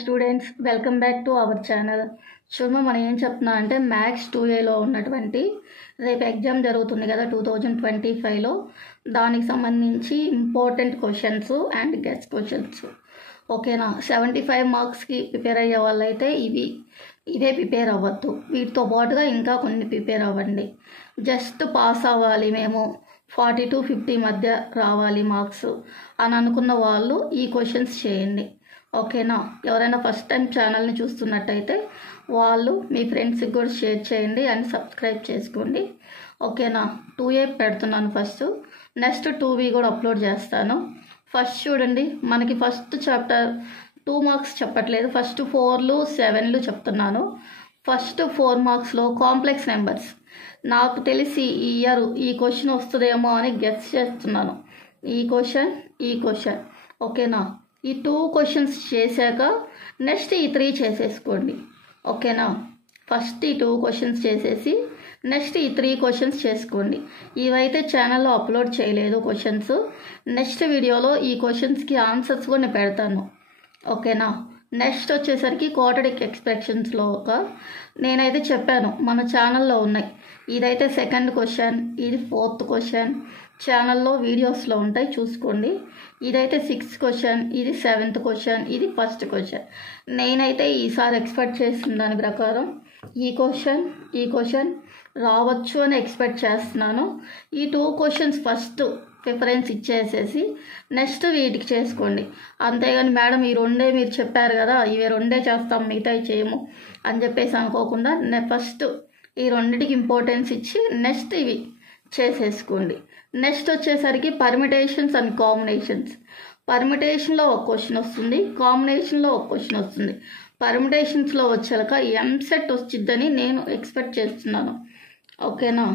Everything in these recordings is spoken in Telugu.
Students welcome back to our channel. చూడమా మనం ఏం చెప్తున్నా అంటే మ్యాథ్స్ 2Aలో ఉన్నటువంటి రేపు ఎగ్జామ్ జరుగుతుంది కదా 2025లో, దానికి సంబంధించి important questions and guess questions. ఓకేనా, 75 మార్క్స్కి ప్రిపేర్ అయ్యే వాళ్ళైతే ఇవే ప్రిపేర్ అవ్వద్దు, వీటితో పాటుగా ఇంకా కొన్ని ప్రిపేర్ అవ్వండి. జస్ట్ పాస్ అవ్వాలి, మేము 40 to 50 మధ్య రావాలి మార్క్స్ అని అనుకున్న వాళ్ళు ఈ క్వశ్చన్స్ చేయండి. ఓకేనా, ఎవరైనా ఫస్ట్ టైం ఛానల్ని చూస్తున్నట్టయితే వాళ్ళు మీ ఫ్రెండ్స్కి కూడా షేర్ చేయండి అండ్ సబ్స్క్రైబ్ చేసుకోండి. ఓకేనా, 2A పెడుతున్నాను ఫస్ట్, నెక్స్ట్ 2B కూడా అప్లోడ్ చేస్తాను. ఫస్ట్ చూడండి, మనకి ఫస్ట్ చాప్టర్ 2 మార్క్స్ చెప్పట్లేదు, ఫస్ట్ 4లు 7లు చెప్తున్నాను. ఫస్ట్ 4 మార్క్స్లో కాంప్లెక్స్ నెంబర్స్. నాకు తెలిసి ఈ ఇయర్ ఈ క్వశ్చన్ వస్తుందేమో అని గెస్ చేస్తున్నాను. ఈ క్వశ్చన్ ఓకేనా. ఈ 2 క్వశ్చన్స్ చేశాక నెక్స్ట్ ఈ 3 చేసేసుకోండి. ఓకేనా, ఫస్ట్ ఈ 2 క్వశ్చన్స్ చేసేసి నెక్స్ట్ ఈ 3 క్వశ్చన్స్ చేసుకోండి. ఇవైతే ఛానల్లో అప్లోడ్ చేయలేదు క్వశ్చన్స్. నెక్స్ట్ వీడియోలో ఈ క్వశ్చన్స్కి ఆన్సర్స్ కూడా నేను పెడతాను. ఓకేనా, నెక్స్ట్ వచ్చేసరికి క్వాడ్రాటిక్ ఎక్స్ప్రెషన్స్లో నేనైతే చెప్పాను మన ఛానల్లో ఉన్నాయి. ఇదైతే సెకండ్ క్వశ్చన్, ఇది 4th క్వశ్చన్, ఛానల్లో వీడియోస్లో ఉంటాయి చూసుకోండి. ఇదైతే 6th క్వశ్చన్, ఇది 7th క్వశ్చన్, ఇది ఫస్ట్ క్వశ్చన్. నేనైతే ఈసారి ఎక్స్పెక్ట్ చేసిన దాని ప్రకారం ఈ క్వశ్చన్ రావచ్చు అని ఎక్స్పెక్ట్ చేస్తున్నాను. ఈ 2 క్వశ్చన్స్ ఫస్ట్ ప్రిఫరెన్స్ ఇచ్చేసేసి నెక్స్ట్ వీటికి చేసుకోండి. అంతేగాని మేడం ఈ 2 మీరు చెప్పారు కదా, ఇవి 2 చేస్తాం మిగతాయి చేయము అని చెప్పేసి అనుకోకుండా ఫస్ట్ ఈ 2టికి ఇంపార్టెన్స్ ఇచ్చి నెక్స్ట్ ఇవి చేసేసుకోండి. నెక్స్ట్ వచ్చేసరికి పర్మిటేషన్స్ అండ్ కాంబినేషన్స్. పర్మిటేషన్లో ఒక క్వశ్చన్ వస్తుంది, కాంబినేషన్లో ఒక క్వశ్చన్ వస్తుంది. పర్మిటేషన్స్లో వచ్చాక ఎంసెట్ వచ్చిద్దని నేను ఎక్స్పెక్ట్ చేస్తున్నాను. ఓకేనా,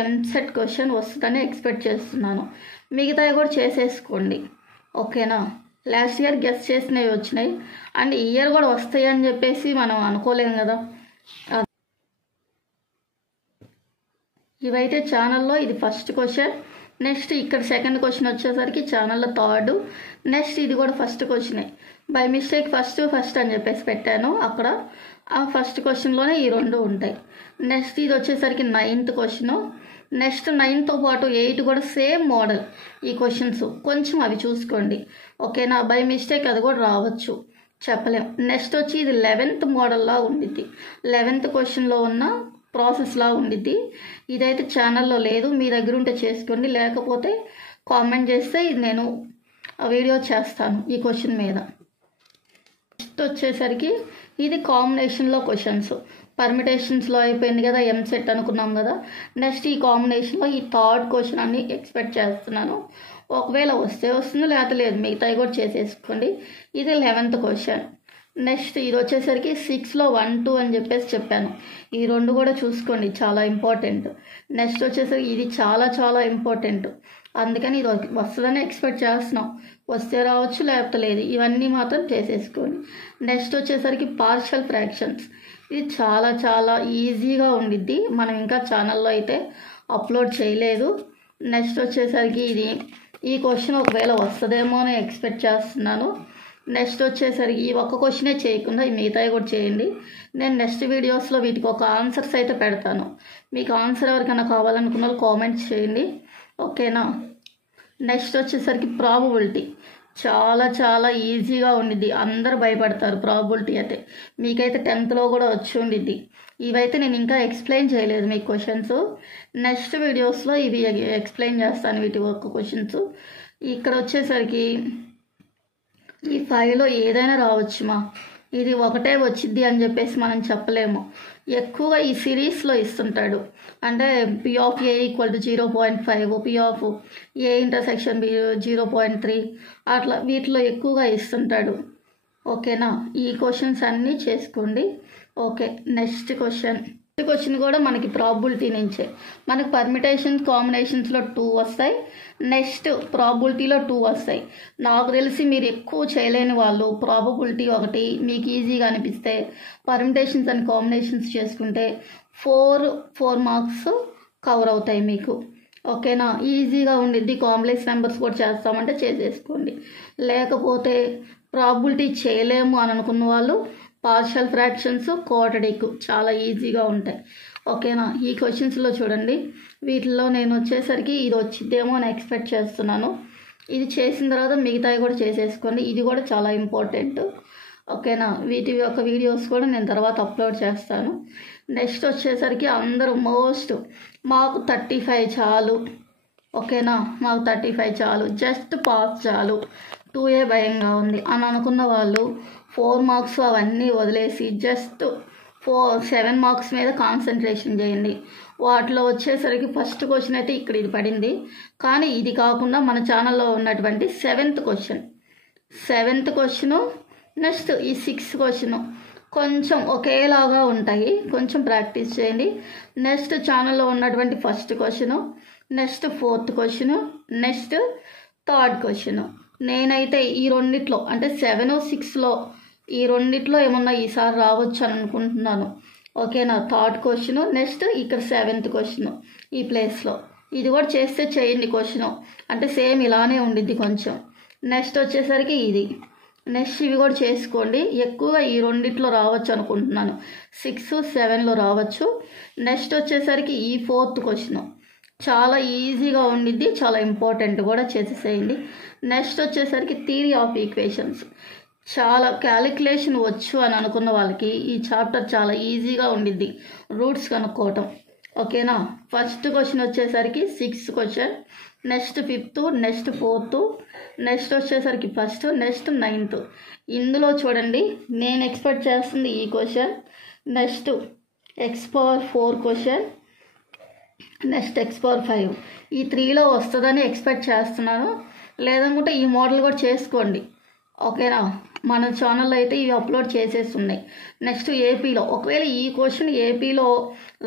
ఎంసెట్ క్వశ్చన్ వస్తుందని ఎక్స్పెక్ట్ చేస్తున్నాను. మిగతావి కూడా చేసేసుకోండి. ఓకేనా, లాస్ట్ ఇయర్ గెస్ చేసినవి వచ్చినాయి అండ్ ఈ ఇయర్ కూడా వస్తాయి అని చెప్పేసి మనం అనుకోలేము కదా. ఇవైతే ఛానల్లో ఇది ఫస్ట్ క్వశ్చన్, నెక్స్ట్ ఇక్కడ సెకండ్ క్వశ్చన్ వచ్చేసరికి ఛానల్లో 3rd, నెక్స్ట్ ఇది కూడా ఫస్ట్ క్వశ్చనే. బై మిస్టేక్ ఫస్ట్ అని చెప్పేసి పెట్టాను అక్కడ. ఆ ఫస్ట్ క్వశ్చన్లోనే ఈ 2 ఉంటాయి. నెక్స్ట్ ఇది వచ్చేసరికి 9th క్వశ్చను. నెక్స్ట్ 9తో పాటు 8 కూడా సేమ్ మోడల్ ఈ క్వశ్చన్స్, కొంచెం అవి చూసుకోండి. ఓకేనా, బై మిస్టేక్ అది కూడా రావచ్చు, చెప్పలేం. నెక్స్ట్ వచ్చి ఇది 11th మోడల్లా ఉండిద్ది, 11th క్వశ్చన్లో ఉన్న ప్రాసెస్లా ఉండిద్ది. ఇదైతే ఛానల్లో లేదు, మీ దగ్గర ఉంటే చేసుకోండి, లేకపోతే కామెంట్ చేస్తే ఇది నేను వీడియో చేస్తాను ఈ క్వశ్చన్ మీద. నెక్స్ట్ వచ్చేసరికి ఇది కాంబినేషన్లో క్వశ్చన్స్. పర్మిటేషన్స్లో అయిపోయింది కదా, ఎంసెట్ అనుకున్నాం కదా. నెక్స్ట్ ఈ కాంబినేషన్లో ఈ 3rd క్వశ్చన్ అన్ని ఎక్స్పెక్ట్ చేస్తున్నాను. ఒకవేళ వస్తే వస్తుంది, లేకపోతే లేదు, మిగతాయి కూడా చేసేసుకోండి. ఇది 11th క్వశ్చన్. నెక్స్ట్ ఇది వచ్చేసరికి 6లో 1, 2 అని చెప్పేసి చెప్పాను. ఈ 2 కూడా చూసుకోండి, చాలా ఇంపార్టెంట్. నెక్స్ట్ వచ్చేసరికి ఇది చాలా చాలా ఇంపార్టెంట్, అందుకని ఇది వస్తుందని ఎక్స్పెక్ట్ చేస్తున్నాం. వస్తే రావచ్చు, లేకపోతే లేదు, ఇవన్నీ మాత్రం చేసేసుకోండి. నెక్స్ట్ వచ్చేసరికి పార్షియల్ ఫ్రాక్షన్స్. ఇది చాలా చాలా ఈజీగా ఉండిద్ది, మనం ఇంకా ఛానల్లో అయితే అప్లోడ్ చేయలేదు. నెక్స్ట్ వచ్చేసరికి ఈ క్వశ్చన్ ఒకవేళ వస్తుందేమో అని ఎక్స్పెక్ట్ చేస్తున్నాను. నెక్స్ట్ వచ్చేసరికి ఈ ఒక్క క్వశ్చనే చేయకుండా ఈ మిగతాయి కూడా చేయండి. నేను నెక్స్ట్ వీడియోస్లో వీటికి ఒక ఆన్సర్స్ అయితే పెడతాను. మీకు ఆన్సర్ ఎవరికైనా కావాలనుకున్న వాళ్ళు కామెంట్స్ చేయండి. ఓకేనా, నెక్స్ట్ వచ్చేసరికి ప్రాబబిలిటీ. చాలా చాలా ఈజీగా ఉండిద్ది, అందరు భయపడతారు ప్రాబబిలిటీ అయితే. మీకైతే 10thలో కూడా వచ్చి ఉండిద్ది. ఇవైతే నేను ఇంకా ఎక్స్ప్లెయిన్ చేయలేదు మీకు క్వశ్చన్స్, నెక్స్ట్ వీడియోస్లో ఇవి ఎక్స్ప్లెయిన్ చేస్తాను వీటి ఒక్క క్వశ్చన్స్. ఇక్కడ వచ్చేసరికి ఈ 5లో ఏదైనా రావచ్చుమా, ఇది ఒకటే వచ్చిద్ది అని చెప్పేసి మనం చెప్పలేము. ఎక్కువగా ఈ సిరీస్లో ఇస్తుంటాడు, అంటే P(a) = 0.5, P(a)(b) 0.3 అట్లా వీటిలో ఎక్కువగా ఇస్తుంటాడు. ఓకేనా, ఈ క్వశ్చన్స్ అన్నీ చేసుకోండి. ఓకే, నెక్స్ట్ క్వశ్చన్ కూడా మనకి ప్రాబబిలిటీ నుంచే. మనకి పర్మిటేషన్స్ కాంబినేషన్స్లో 2 వస్తాయి, నెక్స్ట్ ప్రాబబిలిటీలో 2 వస్తాయి. నాకు తెలిసి మీరు ఎక్కువ చేయలేని వాళ్ళు ప్రాబబిలిటీ ఒకటి మీకు ఈజీగా అనిపిస్తే పర్మిటేషన్స్ అండ్ కాంబినేషన్స్ చేసుకుంటే 4 మార్క్స్ కవర్ అవుతాయి మీకు. ఓకేనా, ఈజీగా ఉండిద్ది. కాంప్లెక్స్ నెంబర్స్ కూడా చేస్తామంటే చేసేసుకోండి, లేకపోతే ప్రాబబిలిటీ చేయలేము అని అనుకున్న వాళ్ళు పార్షియల్ ఫ్రాక్షన్స్, క్వాడ్రాటిక్ చాలా ఈజీగా ఉంటాయి. ఓకేనా? ఈ క్వశ్చన్స్లో చూడండి, వీటిల్లో నేను వచ్చేసరికి ఇది వచ్చిద్దేమో అని ఎక్స్పెక్ట్ చేస్తున్నాను. ఇది చేసిన తర్వాత మిగతావి కూడా చేసేసుకోండి. ఇది కూడా చాలా ఇంపార్టెంట్. ఓకేనా? వీటి యొక్క వీడియోస్ కూడా నేను తర్వాత అప్లోడ్ చేస్తాను. నెక్స్ట్ వచ్చేసరికి అందరూ మాకు 35 చాలు, ఓకేనా, మాకు 35 చాలు, జస్ట్ పాస్ చాలు, 2A భయంగా ఉంది అని అనుకున్న వాళ్ళు 4 మార్క్స్ అవన్నీ వదిలేసి జస్ట్ 7 మార్క్స్ మీద కాన్సన్ట్రేషన్ చేయండి. వాటిలో వచ్చేసరికి ఫస్ట్ క్వశ్చన్ అయితే ఇక్కడ ఇది పడింది, కానీ ఇది కాకుండా మన ఛానల్లో ఉన్నటువంటి 7th క్వశ్చను నెక్స్ట్ ఈ 6th క్వశ్చను కొంచెం ఒకేలాగా ఉంటాయి, కొంచెం ప్రాక్టీస్ చేయండి. నెక్స్ట్ ఛానల్లో ఉన్నటువంటి first question, next 4th question, next 3rd question. నేనైతే ఈ రెండిట్లో అంటే 7, 6లో ఈ రెండిట్లో ఏమన్నా ఈసారి రావచ్చు అని అనుకుంటున్నాను. ఓకేనా? 3rd క్వశ్చను, నెక్స్ట్ ఇక్కడ 7th క్వశ్చను ఈ ప్లేస్లో ఇది కూడా చేస్తే చేయండి. క్వశ్చను అంటే సేమ్ ఇలానే ఉండిద్ది కొంచెం. నెక్స్ట్ వచ్చేసరికి ఇది, నెక్స్ట్ ఇవి కూడా చేసుకోండి. ఎక్కువగా ఈ రెండిట్లో రావచ్చు అనుకుంటున్నాను, 6, 7లో రావచ్చు. నెక్స్ట్ వచ్చేసరికి ఈ 4th క్వశ్చను చాలా ఈజీగా ఉండిద్ది, చాలా ఇంపార్టెంట్ కూడా చేసేసేయండి. నెక్స్ట్ వచ్చేసరికి థియరీ ఆఫ్ ఈక్వేషన్స్, చాలా క్యాలిక్యులేషన్ వచ్చు అని అనుకున్న వాళ్ళకి ఈ చాప్టర్ చాలా ఈజీగా ఉండిద్ది, రూట్స్ కనుక్కోవటం. ఓకేనా? ఫస్ట్ క్వశ్చన్ వచ్చేసరికి 6th question, next 5th, next 4th, next వచ్చేసరికి ఫస్ట్, నెక్స్ట్ 9th. ఇందులో చూడండి, నేను ఎక్స్పెక్ట్ చేస్తుంది ఈ question, next x⁴ question, next x⁴. ఈ 3లో వస్తుందని ఎక్స్పెక్ట్ చేస్తున్నాను. లేదనుకుంటే ఈ మోడల్ కూడా చేసుకోండి. ఓకేనా? మన ఛానల్లో అయితే ఇవి అప్లోడ్ చేసేస్తున్నాయి. నెక్స్ట్ ఏపీలో ఒకవేళ ఈ క్వశ్చన్ ఏపీలో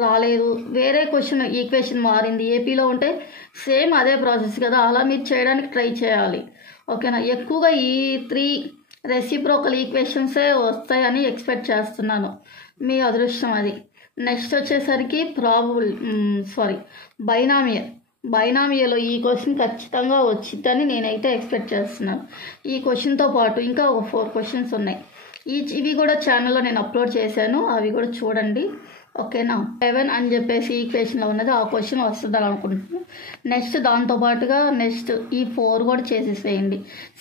రాలేదు, వేరే క్వశ్చన్ ఈక్వేషన్ మారింది, ఏపీలో ఉంటే సేమ్ అదే ప్రాసెస్ కదా, అలా మీరు చేయడానికి ట్రై చేయాలి. ఓకేనా? ఎక్కువగా ఈ 3 రెసిప్రోకల్ ఈక్వేషన్సే వస్తాయని ఎక్స్పెక్ట్ చేస్తున్నాను, మీ అదృష్టం అది. నెక్స్ట్ వచ్చేసరికి బైనామియలో ఈ క్వశ్చన్ ఖచ్చితంగా వచ్చిద్దని నేనైతే ఎక్స్పెక్ట్ చేస్తున్నాను. ఈ క్వశ్చన్తో పాటు ఇంకా ఒక 4 క్వశ్చన్స్ ఉన్నాయి. ఇవి కూడా ఛానల్లో నేను అప్లోడ్ చేశాను, అవి కూడా చూడండి. ఓకేనా? 7 అని చెప్పేసి ఈక్వేషన్లో ఉన్నది, ఆ క్వశ్చన్ వస్తుందని అనుకుంటున్నాను. నెక్స్ట్ దాంతోపాటుగా నెక్స్ట్ ఈ 4 కూడా చేసేసేయండి.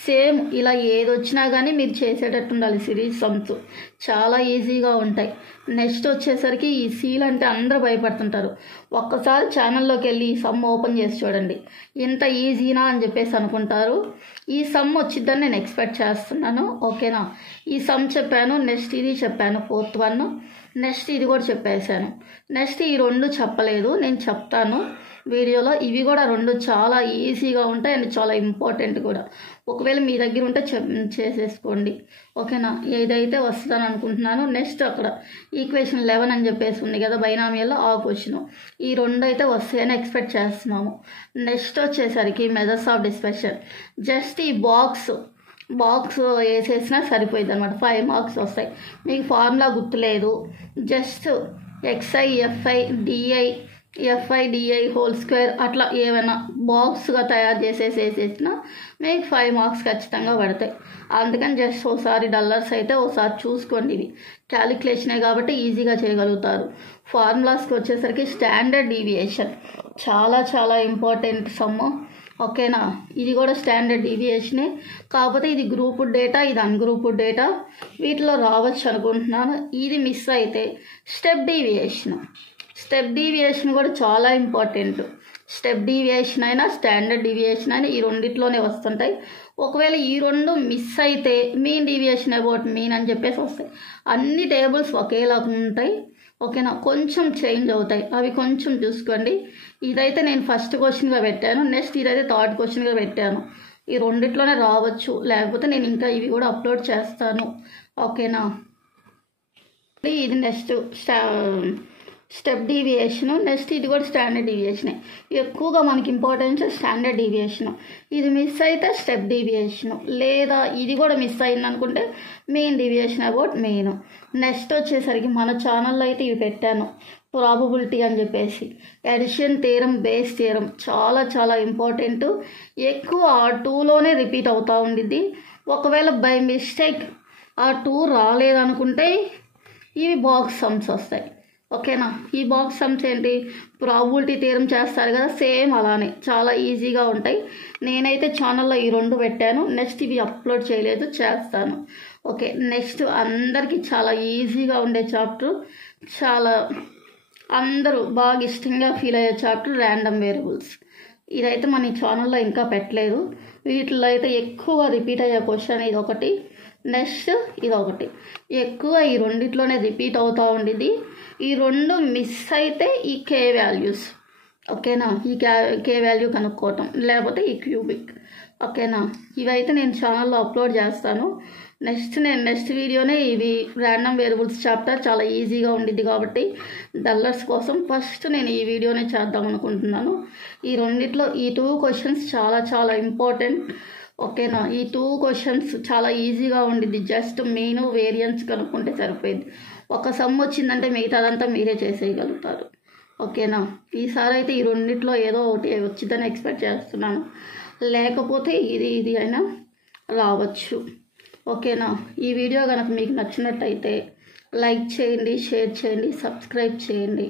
సేమ్ ఇలా ఏది వచ్చినా కానీ మీరు చేసేటట్టు ఉండాలి. సిరీస్ సమ్స్ చాలా ఈజీగా ఉంటాయి. నెక్స్ట్ వచ్చేసరికి ఈ సీల్ అంటే అందరూ భయపడుతుంటారు. ఒక్కసారి ఛానల్లోకి వెళ్ళి ఈ సమ్ ఓపెన్ చేసి చూడండి, ఇంత ఈజీనా అని చెప్పేసి అనుకుంటారు. ఈ సమ్ వచ్చిద్దని నేను ఎక్స్పెక్ట్ చేస్తున్నాను. ఓకేనా? ఈ సమ్ చెప్పాను, నెక్స్ట్ ఇది చెప్పాను 4th వన్, నెక్స్ట్ ఇది కూడా చెప్పేశాను. నెక్స్ట్ ఈ 2 చెప్పలేదు, నేను చెప్తాను వీడియోలో. ఇవి కూడా 2 చాలా ఈజీగా ఉంటాయి అండ్ చాలా ఇంపార్టెంట్ కూడా. ఒకవేళ మీ దగ్గర ఉంటే చేసేసుకోండి. ఓకేనా? ఏదైతే వస్తుందని అనుకుంటున్నాను. నెక్స్ట్ అక్కడ ఈక్వేషన్ 11 అని చెప్పేసి ఉంది కదా బైనామియల్లో, ఆ క్వశ్చన్. ఈ 2 అయితే వస్తాయని ఎక్స్పెక్ట్ చేస్తున్నాము. నెక్స్ట్ వచ్చేసరికి మెథడ్స్ ఆఫ్ డిస్పెషన్, జస్ట్ ఈ బాక్స్ వేసేసినా సరిపోయింది అనమాట. 5 మార్క్స్ వస్తాయి. మీకు ఫార్ములా గుర్తులేదు, జస్ట్ xi/FI/DI అట్లా ఏమైనా బాక్స్గా తయారు వేసేసినా మీకు 5 మార్క్స్ ఖచ్చితంగా పడతాయి. అందుకని జస్ట్ ఒకసారి డల్లర్స్ అయితే ఒకసారి చూసుకోండి. ఇవి క్యాలిక్యులేషనే కాబట్టి ఈజీగా చేయగలుగుతారు. ఫార్ములాస్కి వచ్చేసరికి స్టాండర్డ్ డీవియేషన్ చాలా చాలా ఇంపార్టెంట్ సమ్. ఓకేనా? ఇది కూడా స్టాండర్డ్ డీవియేషనే, కాకపోతే ఇది గ్రూప్డ్ డేటా, ఇది అన్గ్రూప్డ్ డేటా, వీటిలో రావచ్చు అనుకుంటున్నాను. ఇది మిస్ అయితే స్టెప్ డీవియేషన్ కూడా చాలా ఇంపార్టెంట్. స్టెప్ డీవియేషన్ అయినా స్టాండర్డ్ డీవియేషన్ అయినా ఈ రెండిట్లోనే వస్తుంటాయి. ఒకవేళ ఈ 2 మిస్ అయితే మీన్ డీవియేషన్ అబౌట్ మీన్ అని చెప్పేసి వస్తాయి. అన్ని టేబుల్స్ ఒకేలాగా ఉంటాయి. ఓకేనా? కొంచెం చేంజ్ అవుతాయి, అవి కొంచెం చూసుకోండి. ఇదైతే నేను ఫస్ట్ క్వశ్చన్గా పెట్టాను, నెక్స్ట్ ఇదైతే 3rd క్వశ్చన్గా పెట్టాను. ఈ రెండిట్లోనే రావచ్చు, లేకపోతే నేను ఇంకా ఇవి కూడా అప్లోడ్ చేస్తాను. ఓకేనా? ఇది నెక్స్ట్ స్టెప్ డీవియేషను, నెక్స్ట్ ఇది కూడా స్టాండర్డ్ డీవియేషనే. ఎక్కువగా మనకి ఇంపార్టెన్స్ స్టాండర్డ్ డీవియేషను. ఇది మిస్ అయితే స్టెప్ డీవియేషను, లేదా ఇది కూడా మిస్ అయింది అనుకుంటే mean deviation about mean. Next వచ్చేసరికి మన ఛానల్లో అయితే ఇవి పెట్టాను, ప్రాబబిలిటీ అని చెప్పేసి, అడిషన్ థియరం, బేస్ థియరం చాలా చాలా ఇంపార్టెంట్. ఎక్కువ 2లోనే రిపీట్ అవుతూ ఉండిద్ది. ఒకవేళ బై మిస్టేక్ ఆ 2 రాలేదనుకుంటే ఇవి బాక్స్ సమ్స్ వస్తాయి. ఓకేనా? ఈ బాక్స్ సమ్స్ ఏంటి, ప్రాబిలిటీ థియరం చేస్తారు కదా, సేమ్ అలానే చాలా ఈజీగా ఉంటాయి. నేనైతే ఛానల్లో ఈ 2 పెట్టాను. నెక్స్ట్ ఇవి అప్లోడ్ చేయలేదు, చేస్తాను. ఓకే, నెక్స్ట్ అందరికీ చాలా ఈజీగా ఉండే చాప్టర్, చాలా అందరూ బాగా ఇష్టంగా ఫీల్ అయ్యే చాప్టర్ ర్యాండమ్ వేరియబుల్స్. ఇదైతే మన ఛానల్లో ఇంకా పెట్టలేదు. వీటిలో అయితే ఎక్కువ రిపీట్ అయ్యే క్వశ్చన్ ఇది ఒకటి, నెక్స్ట్ ఇది ఒకటి. ఎక్కువ ఈ రెండిట్లోనే రిపీట్ అవుతూ ఉండేది. ఈ 2 మిస్ అయితే ఈ కే వాల్యూస్. ఓకేనా? ఈ కే వాల్యూ కనుక్కోవటం, లేకపోతే ఈ క్యూబిక్. ఓకేనా? ఇవైతే నేను ఛానల్లో అప్లోడ్ చేస్తాను. నెక్స్ట్ వీడియోనే ఇవి ర్యాండమ్ వేరియబుల్స్ చాప్టర్ చాలా ఈజీగా ఉండిద్ది కాబట్టి డల్లర్స్ కోసం ఫస్ట్ నేను ఈ వీడియోనే చేద్దాం అనుకుంటున్నాను. ఈ రెండిట్లో ఈ 2 క్వశ్చన్స్ చాలా చాలా ఇంపార్టెంట్. ఓకేనా? ఈ 2 క్వశ్చన్స్ చాలా ఈజీగా ఉండిద్ది. జస్ట్ మీను వేరియన్స్ కనుక్కుంటే సరిపోయింది. ఒక సమ్ వచ్చిందంటే మిగతాదంతా మీరే చేసేయగలుగుతారు. ఓకేనా? ఈసారి అయితే ఈ రెండిట్లో ఏదో ఒకటి వచ్చిందని ఎక్స్పెక్ట్ చేస్తున్నాను, లేకపోతే ఇది అయినా రావచ్చు. ఓకేనా? ఈ వీడియో కనుక మీకు నచ్చినట్టయితే లైక్ చేయండి, షేర్ చేయండి, సబ్స్క్రైబ్ చేయండి.